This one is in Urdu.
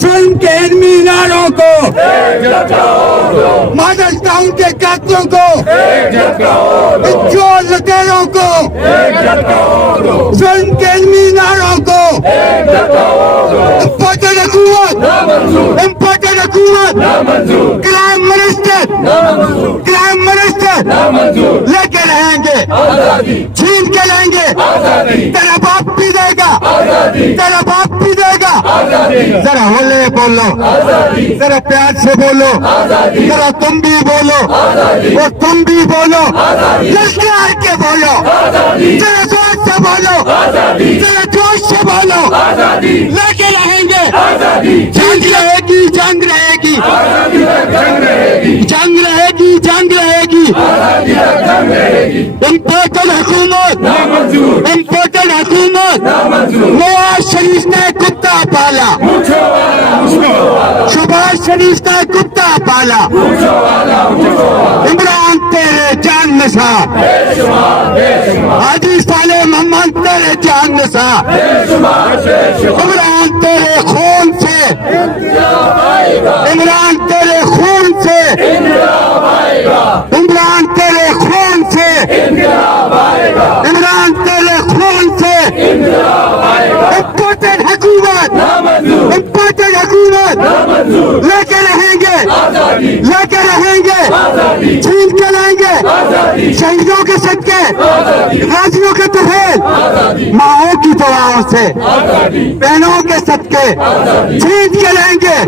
ظلم کے میناروں کو، مادر ٹاؤن کے قاتلوں کو، چور لٹیروں کو، ظلم کے میناروں کو، امپورٹڈ حکومت، کرائم منسٹر لے کے رہیں گے، چھین کے لیں گے، تیرا باپ بھی دے گا، تیرا باپ بھی دے گا۔ ذرا ہولے بولو، ذرا پیار سے بولو، ذرا تم بھی بولو اور تم بھی بولو، للکار کے بولو، ذرا زور سے بولو، ذرا جوش سے بولو، لے کے رہیں گے۔ جنگ رہے گی، جنگ رہے گی، جنگ رہے گی، جنگ رہے گی۔ امپورٹڈ حکومت، امپورٹڈ حکومت، نواز شریف نے کتا پالا، شہباز شریف نے کتا پالا، عمران تیرے جان نثار، حاجی صالح محمد تیرے جان نثار، عمران تیرے خون سے، عمران تیرے خون سے، عمران تیرے خون سے، عمران تیرے خون سے۔ امپورٹڈ حکومت، امپورٹڈ حکومت لے کے رہیں گے، لے کے رہیں گے، چھین کے لیں گے، شہیدوں کے صدقے، غازیوں کے طفیل، ماؤں کی دعاؤں سے، بہنوں کے صدقے چھین کے لیں گے۔